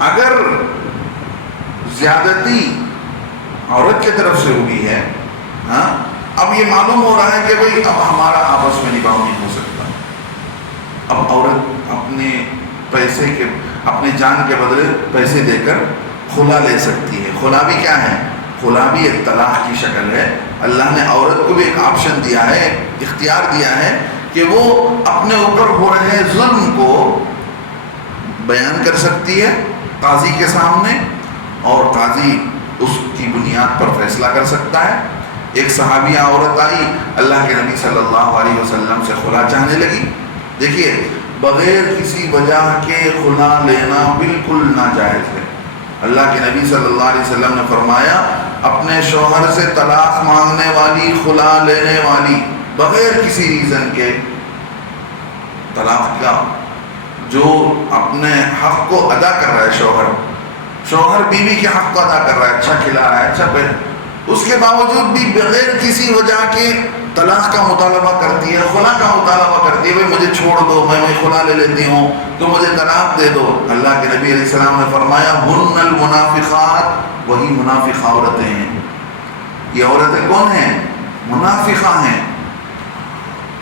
اگر زیادتی عورت کی طرف سے ہوئی ہے، ہاں، اب یہ معلوم ہو رہا ہے کہ بھئی اب ہمارا آپس میں نکاح نہیں ہو سکتا، اب عورت اپنے پیسے کے، اپنے جان کے بدلے پیسے دے کر خلا لے سکتی ہے۔ خلا بھی کیا ہے؟ خلا بھی ایک طلاق کی شکل ہے۔ اللہ نے عورت کو بھی ایک آپشن دیا ہے، اختیار دیا ہے کہ وہ اپنے اوپر ہو رہے ظلم کو بیان کر سکتی ہے قاضی کے سامنے، اور قاضی اس کی بنیاد پر فیصلہ کر سکتا ہے۔ ایک صحابیہ عورت آئی، اللہ کے نبی صلی اللہ علیہ وسلم سے خلا چاہنے لگی۔ دیکھیے، بغیر کسی وجہ کے خلا لینا بالکل ناجائز ہے۔ اللہ کے نبی صلی اللہ علیہ وسلم نے فرمایا، اپنے شوہر سے طلاق مانگنے والی، خلا لینے والی، بغیر کسی ریزن کے طلاق کا، جو اپنے حق کو ادا کر رہا ہے، شوہر بیوی کے حق کو ادا کر رہا ہے، اچھا کھلا رہا ہے، اچھا پہن، اس کے باوجود بھی بغیر کسی وجہ کے طلاق کا مطالبہ کرتی ہے، خلا کا مطالبہ کرتی ہے، بھئی مجھے چھوڑ دو، میں خلا لے لیتی ہوں، تو مجھے طلاق دے دو۔ اللہ کے نبی علیہ السلام نے فرمایا، ہن المنافقات، وہی منافقہ عورتیں ہیں۔ یہ عورتیں کون ہیں؟ منافقہ ہیں۔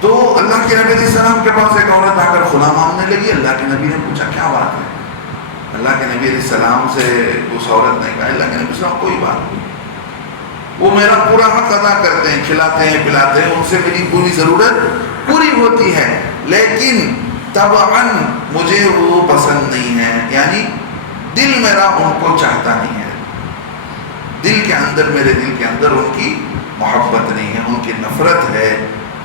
تو اللہ کے نبی علیہ السلام کے پاس ایک عورت آ کر خلا مانگنے لگی۔ اللہ کے نبی نے پوچھا، کیا بات ہے؟ اللہ کے نبی علیہ السلام سے اس عورت نے کہا، اللہ کے نبی علیہ السلام کوئی بات نہیں، وہ میرا پورا حق ادا کرتے ہیں، کھلاتے ہیں، پلاتے ہیں، ان سے میری پوری ضرورت پوری ہوتی ہے، لیکن طبعاً مجھے وہ پسند نہیں ہے، یعنی دل میرا ان کو چاہتا نہیں ہے، دل کے اندر، میرے دل کے اندر ان کی محبت نہیں ہے، ان کی نفرت ہے،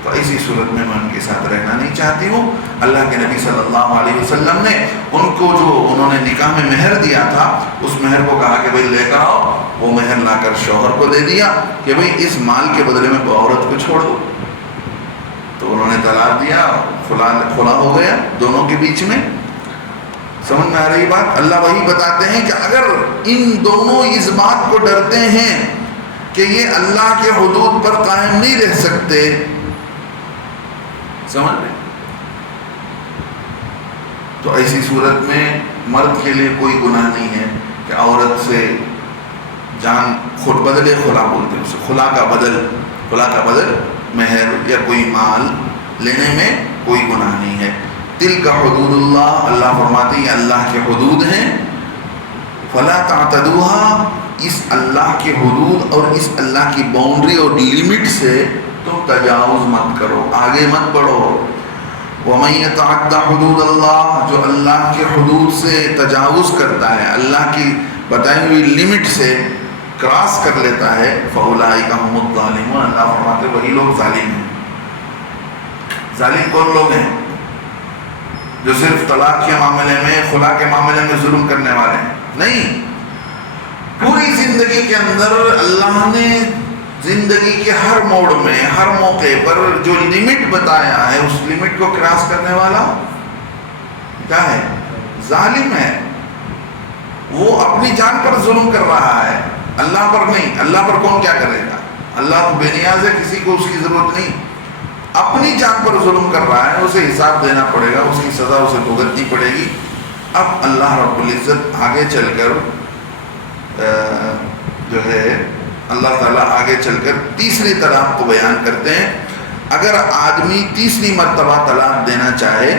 تو ایسی صورت میں ان کے ساتھ رہنا نہیں چاہتی ہوں۔ اللہ کے نبی صلی اللہ علیہ وسلم نے ان کو جو انہوں نے نکاح میں مہر دیا تھا، اس مہر کو کہا کہ بھئی لے کر آؤ۔ وہ مہر لا کر شوہر کو دے دیا کہ بھئی اس مال کے بدلے میں عورت کو چھوڑ دو۔ تو انہوں نے طلاق دیا، خلا ہو گیا دونوں کے بیچ میں۔ سمجھ میں آ رہی بات؟ اللہ وہی بتاتے ہیں کہ اگر ان دونوں اس بات کو ڈرتے ہیں کہ یہ اللہ کے حدود پر قائم نہیں رہ سکتے، سمجھ رہے، تو ایسی صورت میں مرد کے لیے کوئی گناہ نہیں ہے کہ عورت سے جان خود بدلے، خلا بولتے ہیں اسے، خلا کا بدل مہر یا کوئی مال لینے میں کوئی گناہ نہیں ہے۔ تلک حدود اللہ، اللہ فرماتے ہیں اللہ کے حدود ہیں، فلا تعتدوها، اس اللہ کے حدود اور اس اللہ کی باؤنڈری اور لیمٹ سے تم تجاوز مت کرو، آگے مت بڑھو۔ وَمَن يَتَعَدَّ حُدُودَ اللَّهِ، جو اللہ کے حدود سے تجاوز کرتا ہے، اللہ کی بتائی ہوئی لمٹ سے کراس کر لیتا ہے، فَأُولَٰئِكَ هُمُ الظَّالِمُونَ، اللہ فرماتے وہی لوگ ظالم ہیں۔ ظالم کون لوگ ہیں؟ جو صرف طلاق کے معاملے میں، خلا کے معاملے میں ظلم کرنے والے ہیں؟ نہیں، پوری زندگی کے اندر اللہ نے زندگی کے ہر موڑ میں، ہر موقع پر جو لمٹ بتایا ہے، اس لمٹ کو کراس کرنے والا کیا ہے؟ ظالم ہے۔ وہ اپنی جان پر ظلم کر رہا ہے، اللہ پر نہیں۔ اللہ پر کون کیا کرے گا؟ اللہ تو بے نیاز ہے، کسی کو اس کی ضرورت نہیں۔ اپنی جان پر ظلم کر رہا ہے، اسے حساب دینا پڑے گا، اس کی سزا اسے بھگتنی پڑے گی۔ اب اللہ رب العزت آگے چل کر جو ہے اللہ تعالیٰ آگے چل کر تیسری طلاق کو بیان کرتے ہیں۔ اگر آدمی تیسری مرتبہ طلاق دینا چاہے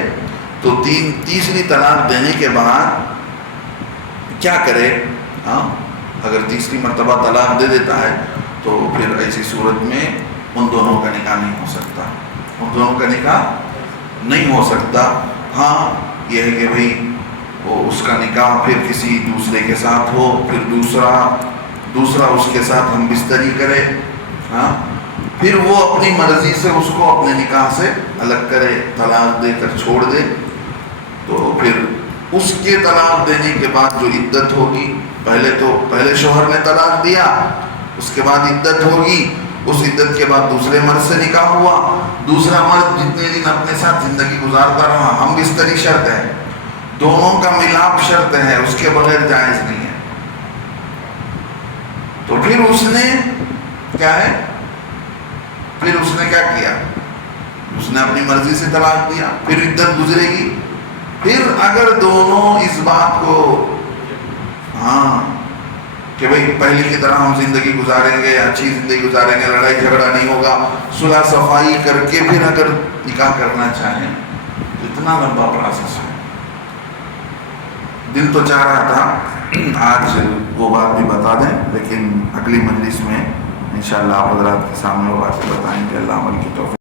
تو تیسری طلاق دینے کے بعد کیا کرے؟ اگر تیسری مرتبہ طلاق دے دیتا ہے تو پھر ایسی صورت میں ان دونوں کا نکاح نہیں ہو سکتا، ان دونوں کا نکاح نہیں ہو سکتا۔ ہاں یہ ہے کہ بھئی وہ اس کا نکاح پھر کسی دوسرے کے ساتھ ہو، پھر دوسرا اس کے ساتھ ہم بستری کرے، ہاں، پھر وہ اپنی مرضی سے اس کو اپنے نکاح سے الگ کرے، طلاق دے کر چھوڑ دے، تو پھر اس کے طلاق دینے کے بعد جو عدت ہوگی، پہلے شوہر نے طلاق دیا، اس کے بعد عدت ہوگی، اس عدت کے بعد دوسرے مرد سے نکاح ہوا، دوسرا مرد جتنے دن اپنے ساتھ زندگی گزارتا رہا، ہم بستری شرط ہے، دونوں کا ملاپ شرط ہے، اس کے بغیر جائز نہیں ہے۔ تو پھر اس نے کیا ہے؟ پھر اس نے کیا کیا؟ اس نے اپنی مرضی سے طلاق دیا، پھر عدت گزرے گی، پھر اگر دونوں اس بات کو کہ بھئی پہلے کی طرح ہم زندگی گزاریں گے، اچھی زندگی گزاریں گے، لڑائی جھگڑا نہیں ہوگا، صلح صفائی کر کے پھر اگر نکاح کرنا چاہیں تو اتنا لمبا پروسیس ہے. دل تو چاہ رہا تھا آج وہ بات بھی بتا دیں، لیکن اگلی مجلس میں انشاءاللہ آپ حضرات کے سامنے وہ باتیں بتائیں گے. اللہ عمل کی توفیق